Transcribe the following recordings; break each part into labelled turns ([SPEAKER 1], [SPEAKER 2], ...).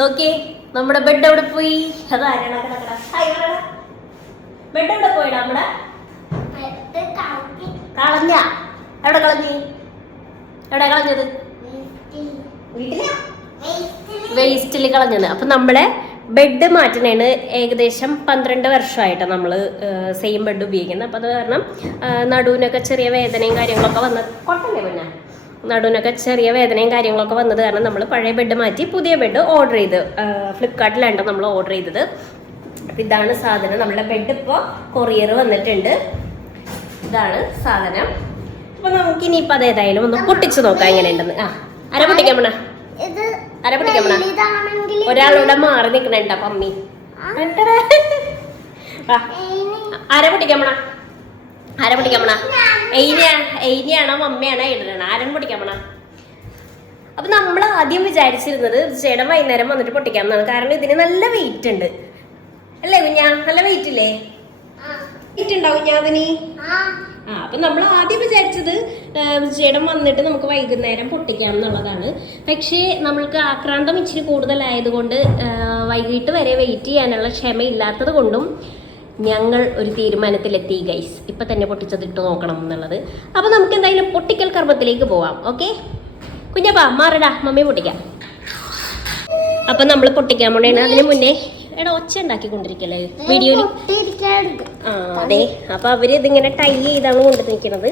[SPEAKER 1] നോക്കിയേ നമ്മുടെ ബെഡ് എവിടെ പോയി? അതാരാണ് ബെഡ് എവിടെ പോയിടാ നമ്മുടെ? കളഞ്ഞ. എവിടെ കളഞ്ഞ്? എവിടെ കളഞ്ഞത്? വീട്ടിലാ. വേസ്റ്റിൽ കളഞ്ഞത്. അപ്പൊ നമ്മളെ ബെഡ് മാറ്റണേണ് ഏകദേശം പന്ത്രണ്ട് വർഷമായിട്ട് നമ്മൾ സെയിം ബെഡ് ഉപയോഗിക്കുന്നത്. അപ്പം അത് കാരണം നടുവിനൊക്കെ ചെറിയ വേദനയും കാര്യങ്ങളൊക്കെ വന്ന കൊട്ടല്ലേ പിന്നെ. നടുവിനൊക്കെ ചെറിയ വേദനയും കാര്യങ്ങളൊക്കെ വന്നത് കാരണം നമ്മൾ പഴയ ബെഡ് മാറ്റി പുതിയ ബെഡ് ഓർഡർ ചെയ്ത് ഫ്ലിപ്കാർട്ടിലാണ് നമ്മൾ ഓർഡർ ചെയ്തത്. അപ്പം ഇതാണ് സാധനം. നമ്മുടെ ബെഡ് ഇപ്പോൾ കൊറിയർ വന്നിട്ടുണ്ട്. ഇതാണ് സാധനം. അപ്പം നമുക്ക് ഇനിയിപ്പോൾ അത് ഏതായാലും ഒന്ന് പൊട്ടിച്ചു നോക്കാം എങ്ങനെയുണ്ടെന്ന്. ആ അര പൊട്ടിക്കാൻ പോണ അര പൊട്ടിക്കാൻ പോണ ഒരാളൂടെ മാറി നിൽക്കണുണ്ടോ പമ്മി. അര പൊട്ടിക്കാൻ പോണ അര പൊട്ടിക്കാൻ പോണ? എയ്നിയാ എയിനെയാണോ മമ്മയാണോ എഴുതണ ആരും പൊട്ടിക്കാൻ പോണ? അപ്പൊ നമ്മൾ ആദ്യം വിചാരിച്ചിരുന്നത് ചേട്ടൻ വൈകുന്നേരം വന്നിട്ട് പൊട്ടിക്കാം എന്നാണ് കാരണം ഇതിന് നല്ല വെയിറ്റ് ഉണ്ട്. അല്ലേ കുഞ്ഞാ? നല്ല വെയിറ്റ് ഇല്ലേ? വെയിറ്റ് ഉണ്ടാവും ഞാൻ അതിന്? ആ അപ്പൊ നമ്മൾ ആദ്യം വിചാരിച്ചത് ചേട്ടൻ വന്നിട്ട് നമുക്ക് വൈകുന്നേരം പൊട്ടിക്കാം എന്നുള്ളതാണ് പക്ഷേ നമ്മൾക്ക് ആക്രാന്തം ഇച്ചിരി കൂടുതലായതുകൊണ്ട് വൈകിട്ട് വരെ വെയിറ്റ് ചെയ്യാനുള്ള ക്ഷമയില്ലാത്തത് കൊണ്ടും ഞങ്ങൾ ഒരു തീരുമാനത്തിലെത്തി ഗൈസ് ഇപ്പൊ തന്നെ പൊട്ടിച്ചതിട്ട് നോക്കണം എന്നുള്ളത്. അപ്പൊ നമുക്ക് എന്തായാലും പൊട്ടിക്കൽ കർമ്മത്തിലേക്ക് പോവാം ഓക്കെ കുഞ്ഞപ്പാ മാറടാ മമ്മി പൊട്ടിക്കാം. അപ്പൊ നമ്മൾ പൊട്ടിക്കാൻ പോണേണ്. അതിന് മുന്നേ എടാ ഒച്ച ഉണ്ടാക്കിക്കൊണ്ടിരിക്കല്ലേ വീഡിയോയിൽ ആ അതെ. അപ്പൊ അവർ ഇതിങ്ങനെ ടൈ ചെയ്താണ് കൊണ്ടു നിൽക്കുന്നത്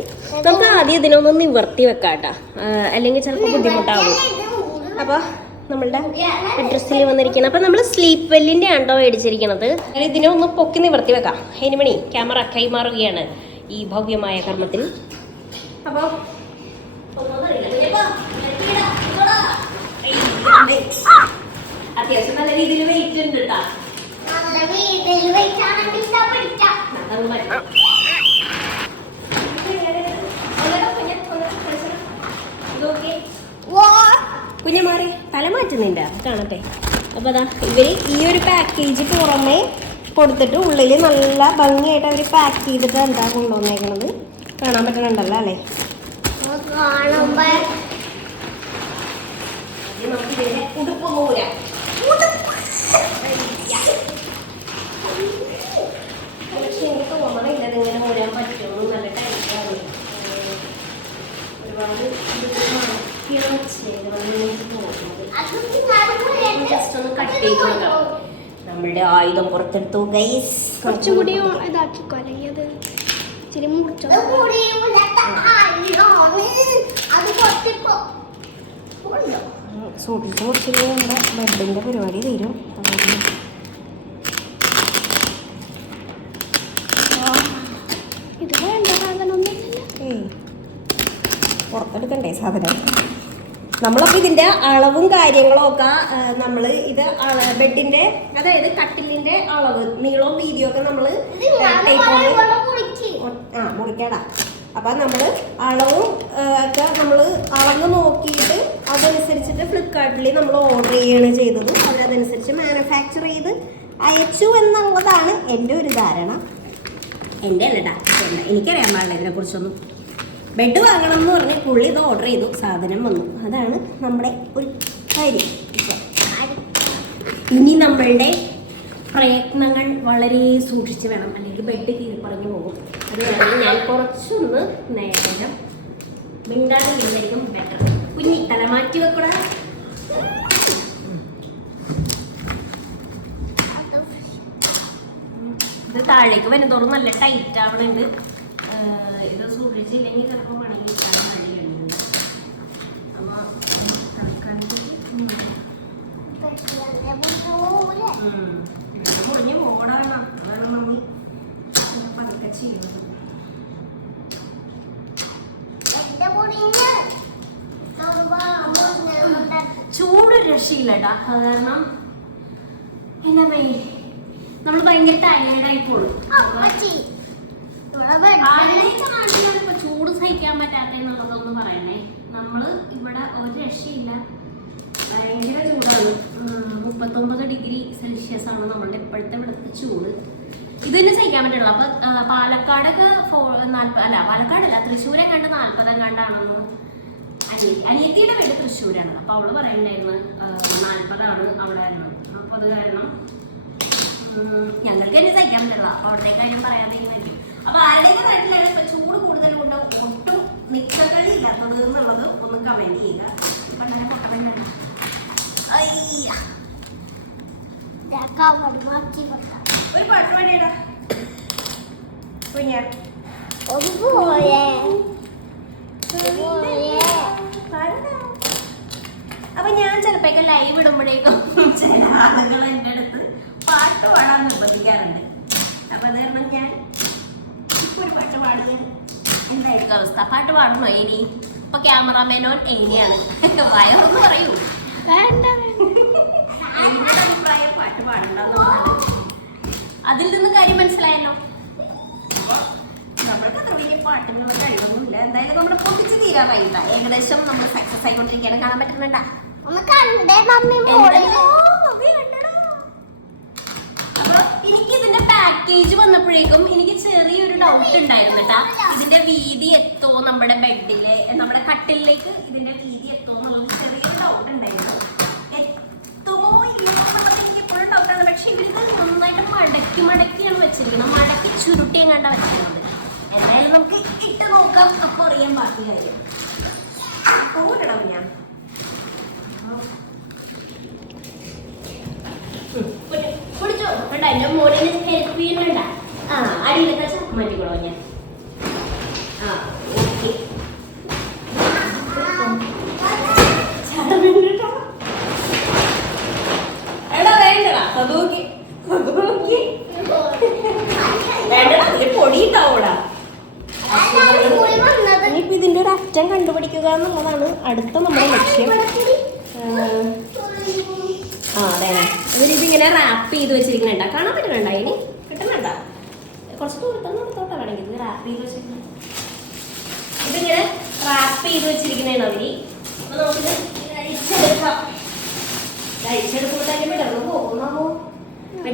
[SPEAKER 1] നമുക്ക് ആദ്യം ഇതിനൊന്ന് നിവർത്തി വെക്കാട്ടാ. അല്ലെങ്കിൽ ചിലപ്പോൾ ബുദ്ധിമുട്ടാവും. അപ്പൊ നമ്മളുടെ അഡ്രസ്സിൽ വന്നിരിക്കുന്നത്. അപ്പം നമ്മൾ സ്ലീപ്പ് വെല്ലിന്റെ ആണ്ടോ മേടിച്ചിരിക്കുന്നത് ഇതിനെ ഒന്ന് പൊക്കി നിവർത്തി വെക്കാം. ഹൈനുമണി ക്യാമറ കൈമാറുകയാണ് ഈ ഭവ്യമായ കർമ്മത്തിൽ. അപ്പോൾ അത്യാവശ്യം നല്ല രീതിയിൽ വെയിറ്റ് ഉണ്ട് കേട്ടാ
[SPEAKER 2] നല്ല വീട്ടിൽ വെച്ചാണെങ്കിൽ ഇതാ പിടിക്കാം
[SPEAKER 1] അതങ്ങ് പറ്റും. ഇതൊക്കെ കുഞ്ഞമാരെ തല മാറ്റുന്നില്ല കാണട്ടെ. അപ്പോൾ അതാ ഇവർ ഈ ഒരു പാക്കേജ് പുറമേ കൊടുത്തിട്ട് ഉള്ളിൽ നല്ല ഭംഗിയായിട്ട് അവർ പാക്ക് ചെയ്തിട്ട് എന്താ കൊണ്ടുവന്നേക്കണത്? കാണാൻ പറ്റണുണ്ടല്ലോ അല്ലേ? Thank you. ഉടുപ്പ് തോന്നണില്ല ഇതിങ്ങനെ നല്ല ടൈറ്റാണ് ഒരുപാട് ജസ്റ്റ് ഒന്ന് കട്ട് ചെയ്ത് നമ്മളുടെ ആയുധം പുറത്തെടുത്തു ഗൈസ്
[SPEAKER 3] കുറച്ചും കൂടി ഇതാക്കിക്കോ അല്ലെങ്കിൽ അത് ഇച്ചിരി മുറിച്ചോ?
[SPEAKER 1] സൂക്ഷിച്ച് മുറിച്ചിട്ട് നമ്മുടെ ബെഡിന്റെ പരിപാടി തീരും. പുറത്തെടുക്കണ്ടേ സാധനം? നമ്മളപ്പോൾ ഇതിന്റെ അളവും കാര്യങ്ങളും ഒക്കെ നമ്മൾ ഇത് ബെഡിന്റെ അതായത് കട്ടിലിന്റെ അളവ് നീളവും വീതിയും ഒക്കെ നമ്മൾ ആ മുറിക്കടാ. അപ്പൊ നമ്മൾ അളവും ഒക്കെ നമ്മൾ അളന്ന് നോക്കിയിട്ട് അതനുസരിച്ചിട്ട് ഫ്ലിപ്കാർട്ടിൽ നമ്മൾ ഓർഡർ ചെയ്യുകയാണ് ചെയ്തത്. അവരതനുസരിച്ച് മാനുഫാക്ചർ ചെയ്ത് അയച്ചു എന്നുള്ളതാണ് എന്റെ ഒരു ധാരണ. എന്റെ അല്ലടാ എനിക്കറിയാൻ പാടില്ല ഇതിനെക്കുറിച്ചൊന്നും. ബെഡ് വാങ്ങണം എന്ന് പറഞ്ഞ് പുള്ളി ഇത് ഓർഡർ ചെയ്തു. സാധനം വന്നു. അതാണ് നമ്മുടെ ഒരു കാര്യം. ഇനി നമ്മളുടെ പ്രയത്നങ്ങൾ വളരെ സൂക്ഷിച്ച് വേണം. അല്ലെങ്കിൽ ബെഡ് കീറിപ്പറഞ്ഞു പോകും. അത് കാരണം ഞാൻ കുറച്ചൊന്ന് നേരം മിണ്ടാതിരിക്കും ബെറ്റർ കുഞ്ഞി തല മാറ്റി വെക്കൂടാ. ഇത് താഴേക്ക് വരുന്നതോറും നല്ല ടൈറ്റ് ആവണുണ്ട്. ഇത് സൂക്ഷിച്ചില്ലെങ്കിൽ ചിലപ്പോൾ പണി കിട്ടാൻ. ഇത് മുറിഞ്ഞ് ഓടാണ് അതാണ് നമ്മൾ പതുക്കെ ചെയ്യുന്നത്. ചൂട് രക്ഷയില്ലട്ടാ. കാരണം എന്നമ്മേ നമ്മൾ ഭയങ്കര ടയേർഡായി പോളും
[SPEAKER 2] bed
[SPEAKER 1] ചൂട് സഹിക്കാൻ പറ്റാത്തെന്നുള്ളതൊന്ന് പറയണേ. നമ്മൾ ഇവിടെ ഒരു രക്ഷയില്ല. ഭയങ്കര ചൂടാണ്. മുപ്പത്തൊമ്പത് ഡിഗ്രി സെൽഷ്യസ് ആണ് നമ്മളുടെ ഇപ്പോഴത്തെ ഇവിടുത്തെ ചൂട്. ഇതിന് സഹിക്കാൻ പറ്റുള്ളൂ അപ്പൊ പാലക്കാടൊക്കെ അല്ല പാലക്കാടല്ല തൃശ്ശൂരെ കണ്ട് നാല്പതാം കണ്ടാണെന്ന് അനിയ അനിയത്തിയുടെ വീട് തൃശ്ശൂരാണ്. അപ്പൊ അവൾ പറയണ്ടായിരുന്നു നാല്പതാണ് അവിടെ വരുന്നത് അപ്പൊ അത് കാരണം ഞങ്ങൾക്ക് തന്നെ സഹിക്കാൻ പറ്റില്ല. അവിടത്തെ കാര്യം പറയാൻ പറ്റും അപ്പൊ ആരുടെയൊക്കെ നാട്ടിലാണ് ഇപ്പൊ ചൂട് കൂടുതൽ കൊണ്ട് ഒട്ടും നിക്കക്കളി ഇല്ലാത്തത് എന്നുള്ളത് ഒന്ന് കമന്റ് ചെയ്യുക. അങ്ങനെ ഒരു കുഞ്ഞാ. അപ്പൊ ഞാൻ ചിലപ്പോഴൊക്കെ ലൈവ് ഇടുമ്പോഴേക്കും ചില ആളുകൾ എന്റെ അടുത്ത് പാട്ട് പാടാൻ നിർബന്ധിക്കാറുണ്ട്. അപ്പൊ അത് കാരണം ഞാൻ ഇപ്പൊ ഒരു പാട്ട് പാടിയ എന്തായിരിക്കും അവസ്ഥ? പാട്ട് പാടണോ ഇനി? ഇപ്പൊ ക്യാമറാമാനോൻ എങ്ങനെയാണ്? വയറെന്ന് പറയൂ.
[SPEAKER 3] വേണ്ട
[SPEAKER 1] അഭിപ്രായം? പാട്ട് പാടണ്ടെന്നുള്ളതാണ് അതിൽ നിന്ന് കാര്യം മനസ്സിലായല്ലോ. നമ്മൾക്ക് അത്ര വലിയ പാട്ടിനുള്ള കഴിവൊന്നുമില്ല. എന്തായാലും നമ്മുടെ പൊട്ടിച്ച് തീരാറായില്ല ഏകദേശം നമ്മൾ സക്സസ് ആയിക്കൊണ്ടിരിക്കുകയാണ്. കാണാൻ പറ്റുന്നുണ്ടാ?
[SPEAKER 2] ഒന്ന് കണ്ടേ മമ്മി
[SPEAKER 1] അപ്പൊ എനിക്ക് ഇതിന്റെ പാക്കേജ് വന്നപ്പോഴേക്കും എനിക്ക് ചെറിയൊരു ഡൗട്ട് ഉണ്ടായിരുന്നു കേട്ടാ. ഇതിന്റെ വീതി എത്തോ നമ്മുടെ ബെഡിലെ നമ്മുടെ കട്ടിലേക്ക് ഇതിന്റെ വീതി എത്തോ എന്നുള്ളത് ചെറിയൊരു ഡൗട്ട് ഉണ്ടായിരുന്നു. എത്തുമോ ഇല്ലയോ എനിക്ക് എപ്പോഴും ഡൗട്ടാണ് പക്ഷെ ഇവരിത് നന്നായിട്ട് മടക്കി മടക്കിയാണ് വെച്ചിരിക്കുന്നത്. മടക്കി ചുരുട്ടി എങ്ങാണ്ട വെച്ചിരുന്നത് എന്തായാലും നമുക്ക് ഇട്ട് നോക്കാം. അപ്പൊ അറിയാൻ ബാക്കി കാര്യം. പോകണം ഞാൻ വേണ്ട എന്റെ മോനെ ഹെൽപ്പ് ചെയ്യുന്നുണ്ട. ആ അടിയിലൊക്കെ ചക്ക ഞാൻ. ആ എടാ ഇതിന്റെ ഒരു അറ്റം കണ്ടുപിടിക്കുക എന്നുള്ളതാണ് അടുത്ത നമ്മുടെ ലക്ഷ്യം. ആ, അതെ ഇതിലിപ്പോ റാപ്പ് ചെയ്ത് വെച്ചിരിക്കുന്നുണ്ട. കാണാൻ പറ്റുന്നുണ്ടോ ഇനി കിട്ടുന്നുണ്ടോ കുറച്ച് ദൂരത്തൊന്നും എടുത്തോട്ടെ വേണമെങ്കിൽ ഇത് റാപ്പ് ചെയ്ത് വെച്ചിരിക്കുന്നത് ഇതിങ്ങനെ റാപ്പ് ചെയ്ത് വെച്ചിരിക്കുന്നതാണ് അവർ. അപ്പൊ നമുക്കിത്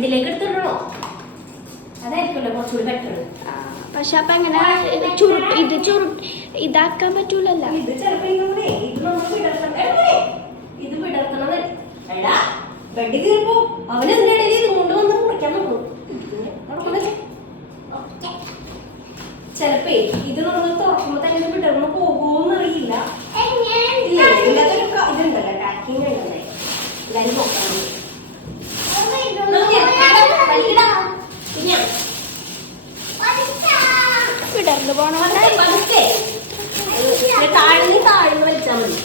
[SPEAKER 1] തന്നെ എടുത്തിടണോ? അതായിരിക്കുമല്ലോ കുറച്ചുകൂടി ബെറ്റർ
[SPEAKER 3] പക്ഷെ അപ്പൊ എങ്ങനെ ചുരുട്ട് ഇത് ചുരുട്ട് ഇതാക്കാൻ പറ്റൂലല്ലോ.
[SPEAKER 1] ഇത് ചിലപ്പോ ഇത് നമ്മൾ വിടർത്തണം. ഇത് തീർപ്പോ അവനെന്തിന്റെ ഇടയിൽ ഇത് കൊണ്ടുവന്ന് മുറിക്കാൻ നോക്കും ചിലപ്പോ ഇത് നമ്മൾ തുറക്കുമ്പോ തന്നെ ഇത് വിടർന്ന് പോകുമോന്ന് അറിയില്ല. ഇതുണ്ടല്ലോ പാക്കിങ് ഉണ്ടല്ലേ. എല്ലാരും
[SPEAKER 3] വിടർന്നു
[SPEAKER 1] താഴ്ന്ന് താഴ്ന്ന് വലിച്ചാൽ മതി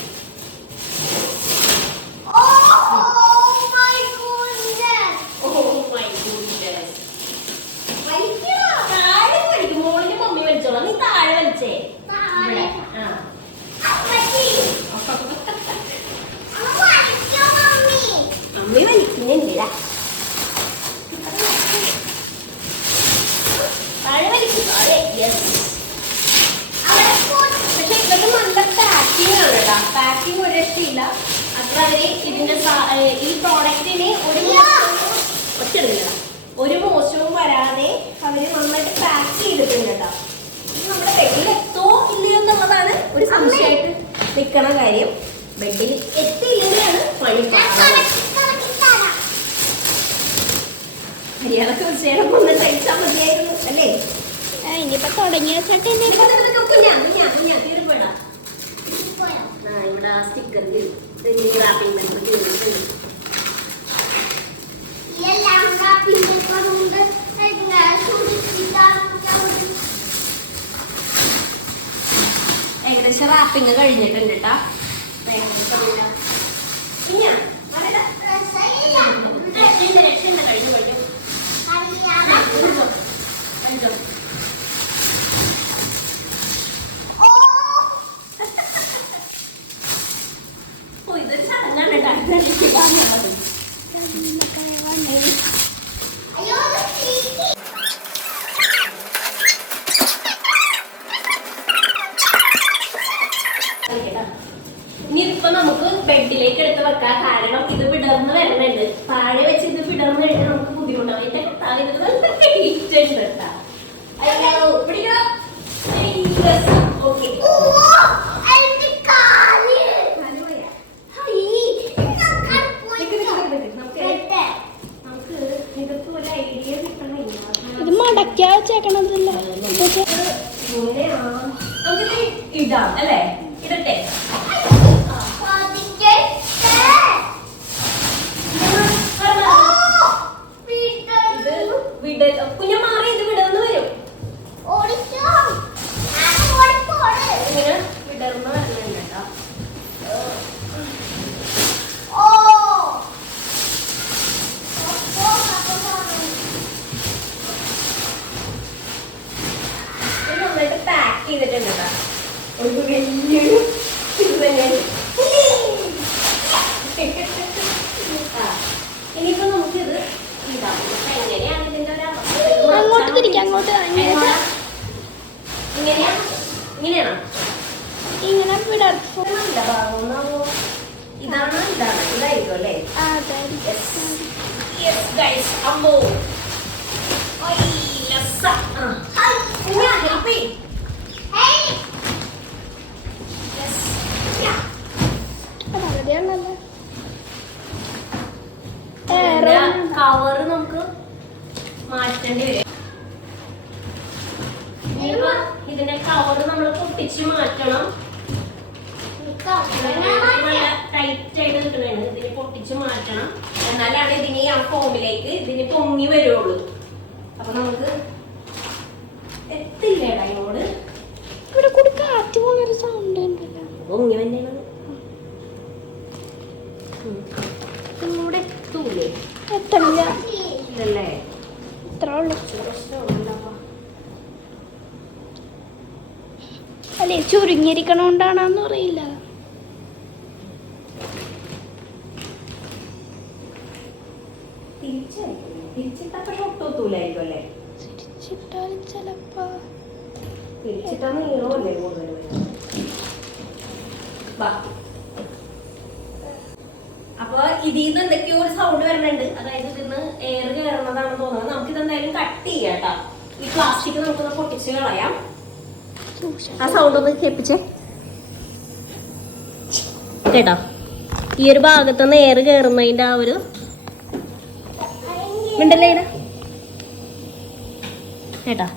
[SPEAKER 1] Oh my goodness. വലിക്കടാ, താഴെ വലിക്ക്. മോളിൽ മമ്മി വലിച്ചോളാം നീ താഴെ വലിച്ചേ ഇവിടെ. ആ. മമ്മി വലിക്കുന്നുണ്ട് താഴെ വലിക്കും താഴെ യെസ് പക്ഷെ ഇതൊക്കെ നല്ല പാക്കിംഗ് ആണ് കേട്ടോ പാക്കിംഗ് ഒരു രക്ഷയില്ല ഇതിന്റെ ഈ പ്രോഡക്റ്റിന് ഒരു ഒറ്റയിടുന്നില്ല ഒരു മോശവും വരാതെ അവർ നന്നായിട്ട് പാക്ക് ചെയ്തിട്ടുണ്ട് കേട്ടോ നമ്മുടെ ബെഡിൽ എത്തോ ഇല്ലയോ എന്നുള്ളതാണ് ഒരു സംശയമായിട്ട് നിൽക്കണ കാര്യം ബെഡിൽ എത്തിയില്ലെങ്കിലാണ് പണി മര്യാദയ്ക്ക് വിഷയം ഒന്ന് കഴിച്ചാൽ മതിയായിരുന്നു അല്ലേ
[SPEAKER 3] ഇനിയിപ്പോ തുടങ്ങി വെച്ചിട്ട് ഇനിയിപ്പോ
[SPEAKER 1] കുഞ്ഞാ കുഞ്ഞാ കുഞ്ഞാ ആ ഇവിടെ സ്റ്റിക്കർ റാപ്പിംഗ് പേപ്പർ ഏകദേശം റാപ്പിംഗ് കഴിഞ്ഞിട്ടുണ്ട് കേട്ടാ ഏകദേശം ഇല്ല. കുഞ്ഞാ, വരടാ. രക്ഷയില്ല, രക്ഷയില്ല, കഴിഞ്ഞു, കഴിഞ്ഞു. ആ, കുടിച്ചോ, കഴിച്ചോ. ഓ, ഇതൊരു ചടങ്ങാണ് കേട്ടാ. ഇതാണ് നല്ലത്. കളിക്കട്ടാ. ഇനിയിപ്പോ നമുക്ക് ബെഡിലേക്ക് എടുത്ത് വെക്കാം കാരണം ഇത് വിടർന്ന് വരുന്നുണ്ട് താഴെ വെച്ച് ഇത് വിടർന്ന് കഴിഞ്ഞാൽ നമുക്ക് ബുദ്ധിമുട്ടാവും എന്റെ കർത്താവ് ഇത് നല്ല ഹീറ്റ് ഉണ്ട് കേട്ടാ അയ്യോ പിടിക്കണം ഓക്കെ
[SPEAKER 2] കാൽ പോയാ? ഹൈ, ഇതൊക്കെ
[SPEAKER 3] അടിക്കാൻ വെച്ചേക്കണതല്ല ഇതൊക്കെ
[SPEAKER 1] ഇങ്ങനെയാ. നമുക്കിത് ഇടാം അല്ലേ ഇടട്ടെ
[SPEAKER 2] പതുക്കെ. ഓ,
[SPEAKER 1] ഇത്
[SPEAKER 2] വീട്ടിൽ
[SPEAKER 1] വിട കുഞ്ഞു മാറി ഇത് വിടർന്ന് വരും
[SPEAKER 2] ഓടിച്ചോ. ആ, ഓടിപ്പോട്.
[SPEAKER 1] ഇങ്ങനെ വിടർന്ന് വരുന്നുണ്ട് കേട്ടോ
[SPEAKER 2] ഓ. ഓ, അപ്പൊ പോണം.
[SPEAKER 1] ഇത് നന്നായിട്ട് പാക്ക് ചെയ്തിട്ടുണ്ട് കേട്ടോ ഒരു വലിയൊരു ആ, ഇനിയിപ്പോ നമുക്കിത് ഇപ്പൊ എങ്ങനെയാണ് ഇതിന്റെ ഒരു
[SPEAKER 3] അങ്ങോട്ട് തിരിക്കാം അങ്ങോട്ട്
[SPEAKER 1] ഇങ്ങനെയാ? ഇങ്ങനെയാണോ?
[SPEAKER 3] ഇങ്ങനെ വിടർത്തും
[SPEAKER 1] ഇതാണല്ല ഭാഗമൊന്നാവോ? ഇതാണ് ഇതാണ്. ഇതായിരിക്കും അല്ലേ. അമ്മോ. help ചെയ്യ്. നമുക്ക് മാറ്റേണ്ടി വരും. ഇതിന്റെ നമ്മൾ പൊട്ടിച്ച് മാറ്റണം. ടൈറ്റ് ആയിട്ട് ഇതിനെ പൊട്ടിച്ച് മാറ്റണം. എന്നാലാണ് ഇതിന് ആ ഫോമിലേക്ക് ഇതിന് പൊങ്ങി വരുള്ളൂ അപ്പൊ നമുക്ക് എത്തില്ലേടാ ഇങ്ങോട്ട്.
[SPEAKER 3] ഇവിടെ കൂടി കാറ്റ് പോകുന്നൊരു സൗണ്ട് ഉണ്ടല്ലോ.
[SPEAKER 1] പൊങ്ങി വന്നേണത് ഇതല്ലേ
[SPEAKER 3] അല്ലേ ചുരുങ്ങിയിരിക്കണോണ്ടാണെന്ന് അറിയില്ല.
[SPEAKER 1] തിരിച്ചായിരിക്കും തിരിച്ചിട്ടാ പക്ഷെ ഒട്ടൊത്തൂലായിരിക്കും അല്ലേ?
[SPEAKER 3] തിരിച്ചിട്ടാലും ചിലപ്പോ
[SPEAKER 1] തിരിച്ചിട്ടാ നീളമല്ലേ കൂടുതൽ വരിക? വാ. അപ്പൊ ഇതിൽ നിന്ന് എന്തൊക്കെയോ ഒരു സൗണ്ട് വരുന്നുണ്ട് അതായത് ഇതിന്ന് എയർ കയറുന്നതാണെന്ന് തോന്നുന്നത് നമുക്ക് ഇതെന്തായാലും കട്ട് ചെയ്യാം കേട്ടോ ഈ പ്ലാസ്റ്റിക് നമുക്കൊന്ന് പൊട്ടിച്ച് കളയാം. ആ സൗണ്ട് ഒന്ന് കേൾപ്പിച്ചേ. കേട്ടോ? ഈ ഒരു ഭാഗത്തുനിന്ന് എയർ കയറുന്നതിന്റെ ആ ഒരു മിണ്ടല്ലേ കേട്ടോ?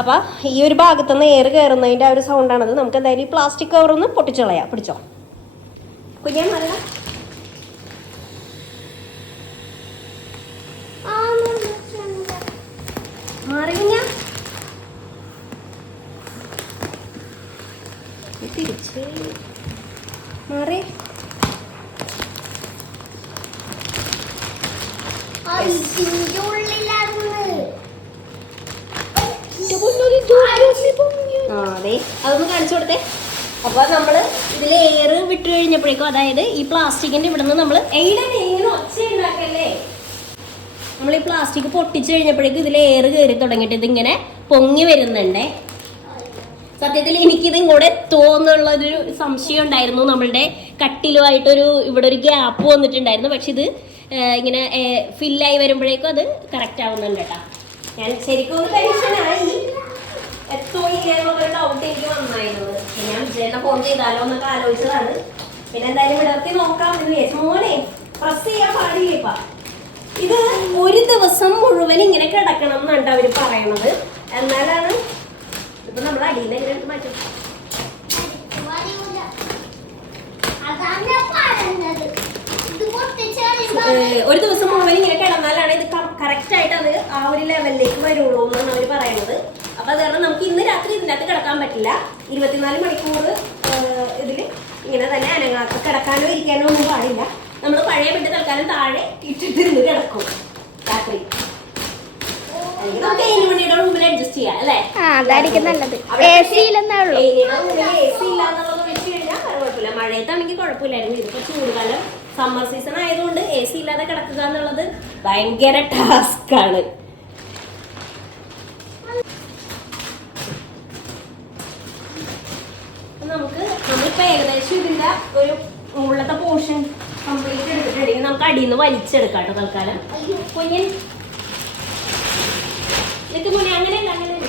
[SPEAKER 1] അപ്പോൾ അപ്പൊ ഈ ഒരു ഭാഗത്തുനിന്ന് എയർ കയറുന്നതിന്റെ ആ ഒരു സൗണ്ടാണത് നമുക്ക് എന്തായാലും ഈ പ്ലാസ്റ്റിക് കവർ ഒന്ന് പൊട്ടിച്ചു കളയാം. പിടിച്ചോ? കുഞ്ഞാൻ മറന്ന
[SPEAKER 2] ആ, നിർമ്മിച്ചിട്ടുണ്ട്.
[SPEAKER 1] മാറി കുഞ്ഞാ ഇത് തിരിച്ച് മാറി. അതൊന്ന് കാണിച്ചു കൊടുത്തേ. അപ്പൊ നമ്മൾ ഇതിൽ എയർ വിട്ടു കഴിഞ്ഞപ്പോഴേക്കും അതായത് ഈ പ്ലാസ്റ്റിക്കിന്റെ ഇവിടെ നിന്ന് നമ്മൾ നമ്മൾ ഈ പ്ലാസ്റ്റിക് പൊട്ടിച്ചു കഴിഞ്ഞപ്പോഴേക്കും ഇതിൽ എയർ കയറി തുടങ്ങിയിട്ട് ഇതിങ്ങനെ പൊങ്ങി വരുന്നുണ്ടേ. സത്യത്തിൽ എനിക്കിത് എത്തുമോ എന്നുള്ളൊരു സംശയം ഉണ്ടായിരുന്നു. നമ്മളുടെ കട്ടിലുമായിട്ടൊരു ഇവിടെ ഒരു ഗ്യാപ്പ് വന്നിട്ടുണ്ടായിരുന്നു. പക്ഷെ ഇത് ഇങ്ങനെ ഫില്ലായി വരുമ്പോഴേക്കും അത് കറക്റ്റ് ആവുന്നുണ്ട് കേട്ടോ. ഞാൻ ശരിക്കും ഒന്ന് ടെൻഷനായി. എത്തോ ഇല്ല എന്നുള്ളൊരു ഡൗട്ട് എനിക്ക് വന്നായിരുന്നു. ഞാൻ വിജയനെ ഫോൺ ചെയ്താലോ എന്നൊക്കെ ആലോചിച്ചതാണ്. പിന്നെ എന്തായാലും വിടർത്തി നോക്കാം എന്ന് മോനെ പ്രസ് ചെയ്യാൻ പാടില്ല ഇപ്പ? ഇത് ഒരു ദിവസം മുഴുവൻ ഇങ്ങനെ കിടക്കണം എന്നാണ് അവർ പറയണത്. എന്നാലാണ് ഇപ്പൊ നമ്മൾ അടിയിൽ നിന്ന് എടുത്ത് മാറ്റും? ഒരു ദിവസം മുഴുവൻ ഇങ്ങനെ കിടന്നാലാണ് ഇത് കറക്റ്റ് ആയിട്ട് അത് ആ ഒരു ലെവലിലേക്ക് വരുള്ളൂ എന്നാണ് അവർ പറയുന്നത്. അപ്പൊ അത് കാരണം നമുക്ക് ഇന്ന് രാത്രി ഇതിനകത്ത് കിടക്കാൻ പറ്റില്ല. ഇരുപത്തിനാല് മണിക്കൂർ ഇതിൽ ഇങ്ങനെ തന്നെ അനങ്ങാത്ത കിടക്കാനോ ഇരിക്കാനോ ഒന്നും പാടില്ല. നമ്മൾ പഴയ ബെഡ് തൽക്കാലം താഴെ ഇട്ടിട്ടിരുന്ന് കിടക്കും രാത്രി. നമുക്ക് ഏഴ് മണിയുടെ മുമ്പിൽ അഡ്ജസ്റ്റ് ചെയ്യാം അല്ലേ?
[SPEAKER 3] ആ അതായിരിക്കും നല്ലത്.
[SPEAKER 1] അവിടെ
[SPEAKER 3] എ സിയിലെന്നേ ഉള്ളൂ.
[SPEAKER 1] ഏരിയയുടെ മുന്നിൽ AC ഇല്ലാന്നുള്ളത് വെച്ച് കഴിഞ്ഞാൽ അത് കുഴപ്പമില്ല. മഴയത്താണെങ്കിൽ കുഴപ്പമില്ലായിരുന്നു. ഇതിപ്പോ ചൂടുകാലം. സമ്മർ സീസൺ ആയതുകൊണ്ട് എ സി ഇല്ലാതെ കിടക്കുക എന്നുള്ളത് ഭയങ്കര ടാസ്ക് ആണ്. നമുക്ക് നമ്മളിപ്പോ ഏകദേശം ഇതിന്റെ ഒരു മുകളിലത്തെ പോർഷൻ കംപ്ലീറ്റ് എടുത്തിട്ടുണ്ടെങ്കിൽ നമുക്ക് അടിയിൽ നിന്ന് വലിച്ചെടുക്കാം കേട്ടോ തൽക്കാലം. കുഞ്ഞൻ അങ്ങനെയല്ല അങ്ങനെയല്ല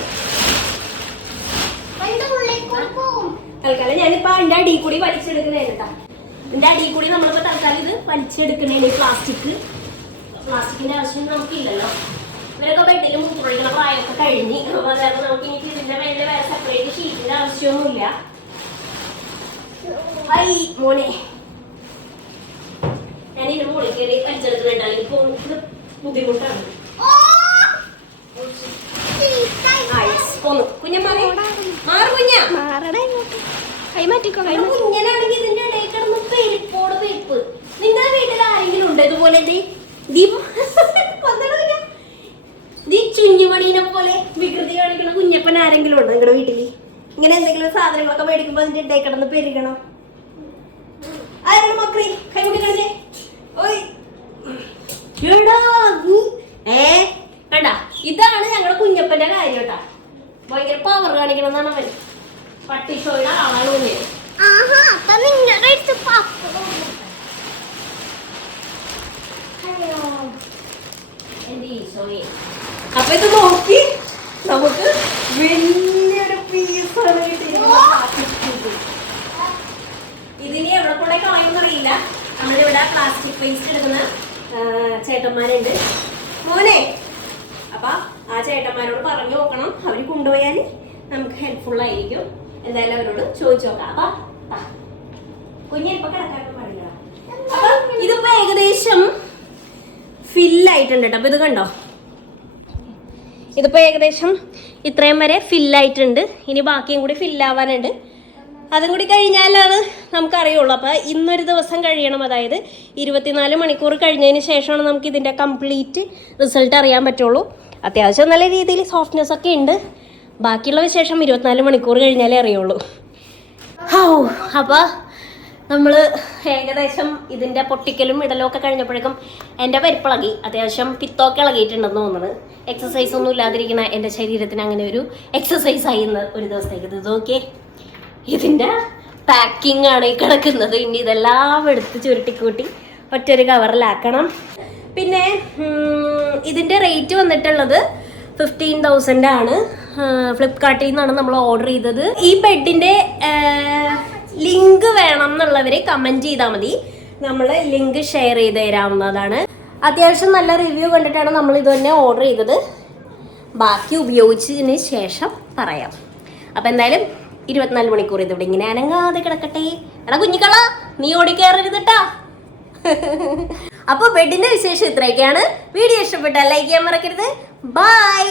[SPEAKER 1] തൽക്കാലം ഞാനിപ്പോ അതിന്റെ അടി കൂടി വലിച്ചെടുക്കണേ കേട്ടാ. അടി കൂടി നമ്മളിപ്പോ തൽക്കാലം ഇത് വലിച്ചെടുക്കണേ പ്ലാസ്റ്റിക് പ്ലാസ്റ്റിക്കിന്റെ ആവശ്യം നമുക്കില്ലല്ലോ. ഇവരൊക്കെ ബെഡിൽ മുറിക്കുന്ന പ്രായമൊക്കെ കഴിഞ്ഞ് അപ്പൊ അതായത് നമുക്ക് ഇനി ഇതിന്റെ മേലെ വേറെ സെപ്പറേറ്റ് ഷീറ്റിന്റെ ആവശ്യമൊന്നുമില്ല. ഐ മോനെ. ഞാൻ ഇതിന്റെ മുകളിൽ കയറി വലിച്ചെടുക്കുന്നുണ്ട് അല്ലെങ്കിൽ ബുദ്ധിമുട്ടാണ് ആ, yes. പോന്നു. കുഞ്ഞമ്മാരെ മാറു കുഞ്ഞ. കുഞ്ഞനാണെങ്കിൽ ഇതിന്റെ ഇടയിൽ കിടന്ന് പെരിപ്പോട് പെരിപ്പ്. നിങ്ങളുടെ വീട്ടിൽ ആരെങ്കിലും ഉണ്ട് ഇതുപോലെ? ചുഞ്ഞുമണീനെ പോലെ വികൃതി കാണിക്കുന്ന കുഞ്ഞപ്പൻ ആരെങ്കിലും ഉണ്ടോ നിങ്ങളുടെ വീട്ടിൽ? ഇങ്ങനെ എന്തെങ്കിലും സാധനങ്ങളൊക്കെ മേടിക്കുമ്പോ അതിന്റെ ഇടയിൽ കിടന്ന് പെരുകണം? ആരെങ്കിലും മക്കളെ കൈ കുട്ടിക്കളെ ഓയ് എടാ നീ ഏ വേണ്ട ഇതാണ് ഞങ്ങളുടെ കുഞ്ഞപ്പന്റെ കാര്യം കേട്ടാ ഭയങ്കര പവർ കാണിക്കണം എന്നാണ് അവൻ പട്ടിഷോയുടെ ആളാണ് കുഞ്ഞ്
[SPEAKER 2] ആഹാ അപ്പൊ നിങ്ങളുടെ അടുത്ത് പപ്പടം
[SPEAKER 1] എന്റെ ഈശോയെ അപ്പൊ ഇത് നോക്കി നമുക്ക് വലിയൊരു പീസാണ് കിട്ടിയത് ഇതിനി എവിടെ കൂടെ കളയുമെന്ന് അറിയില്ല നമ്മളിവിടെ പ്ലാസ്റ്റിക് വേസ്റ്റ് എടുക്കുന്ന ആ, ചേട്ടന്മാരുണ്ട് മോനെ അപ്പൊ ആ ചേട്ടന്മാരോട് പറഞ്ഞു നോക്കണം. അവർ കൊണ്ടുപോയാൽ നമുക്ക് ഹെൽപ്ഫുൾ ആയിരിക്കും. എന്തായാലും അവരോട് ചോദിച്ചു നോക്കാം. അപ്പൊ കുഞ്ഞെ ഇപ്പൊ കിടക്കാൻ പാടില്ല. അപ്പൊ ഇതിപ്പോ ഏകദേശം ഫില്ലായിട്ടുണ്ട് കേട്ടോ. അപ്പൊ ഇത് കണ്ടോ? ഇതിപ്പോ ഏകദേശം ഇത്രയും വരെ ഫില്ലായിട്ടുണ്ട് ഇനി ബാക്കിയും കൂടി ഫില്ലാവാനുണ്ട് അതും കൂടി കഴിഞ്ഞാലാണ് നമുക്കറിയുള്ളൂ. അപ്പോൾ ഇന്നൊരു ദിവസം കഴിയണം. അതായത് ഇരുപത്തിനാല് മണിക്കൂർ കഴിഞ്ഞതിന് ശേഷമാണ് നമുക്ക് ഇതിന്റെ കംപ്ലീറ്റ് റിസൾട്ട് അറിയാൻ പറ്റുള്ളൂ. അത്യാവശ്യം നല്ല രീതിയിൽ സോഫ്റ്റ്നെസ് ഒക്കെ ഉണ്ട്. ബാക്കിയുള്ള വിശേഷം ഇരുപത്തിനാല് മണിക്കൂർ കഴിഞ്ഞാലേ അറിയുള്ളൂ. ഹൗ അപ്പോൾ നമ്മൾ ഏകദേശം ഇതിന്റെ പൊട്ടിക്കലും ഇടലും ഒക്കെ കഴിഞ്ഞപ്പോഴേക്കും എന്റെ പരിപ്പിളകി. അത്യാവശ്യം പിത്തൊക്കെ ഇളകിയിട്ടുണ്ടെന്ന് തോന്നുന്നത് എക്സസൈസ് ഒന്നും ഇല്ലാതിരിക്കുന്ന എന്റെ ശരീരത്തിന് അങ്ങനെ ഒരു എക്സസൈസ് ആയി ഒരു ദിവസത്തേക്ക്. ഇത് നോക്കിയേ. ഇതിന്റെ പാക്കിംഗ് ആണ് ഈ കിടക്കുന്നത്. ഇനി ഇതെല്ലാം എടുത്ത് ചുരുട്ടിക്കൂട്ടി ഒറ്റൊരു കവറിലാക്കണം പിന്നെ ഇതിന്റെ റേറ്റ് വന്നിട്ടുള്ളത് ഫിഫ്റ്റീൻ തൗസൻഡ് ആണ്. ഫ്ലിപ്കാർട്ടിൽ നിന്നാണ് നമ്മൾ ഓർഡർ ചെയ്തത്. ഈ ബെഡിന്റെ ലിങ്ക് വേണം എന്നുള്ളവർ കമന്റ് ചെയ്താൽ മതി. നമ്മൾ ലിങ്ക് ഷെയർ ചെയ്ത് തരാവുന്നതാണ്. അത്യാവശ്യം നല്ല റിവ്യൂ കണ്ടിട്ടാണ് നമ്മൾ ഇത് തന്നെ ഓർഡർ ചെയ്തത്. ബാക്കി ഉപയോഗിച്ചതിന് ശേഷം പറയാം. അപ്പം എന്തായാലും ഇരുപത്തിനാല് മണിക്കൂർ ഇതിവിടെ ഇങ്ങനെ അനങ്ങാതെ കിടക്കട്ടെ. എടാ കുഞ്ഞിക്കള നീ ഓടിക്കയറരുതട്ടാ അപ്പോൾ ബെഡിന്റെ വിശേഷം ഇത്രയൊക്കെയാണ്. വീഡിയോ ഇഷ്ടപ്പെട്ടാൽ ലൈക്ക് ചെയ്യാൻ മറക്കരുത്. ബൈ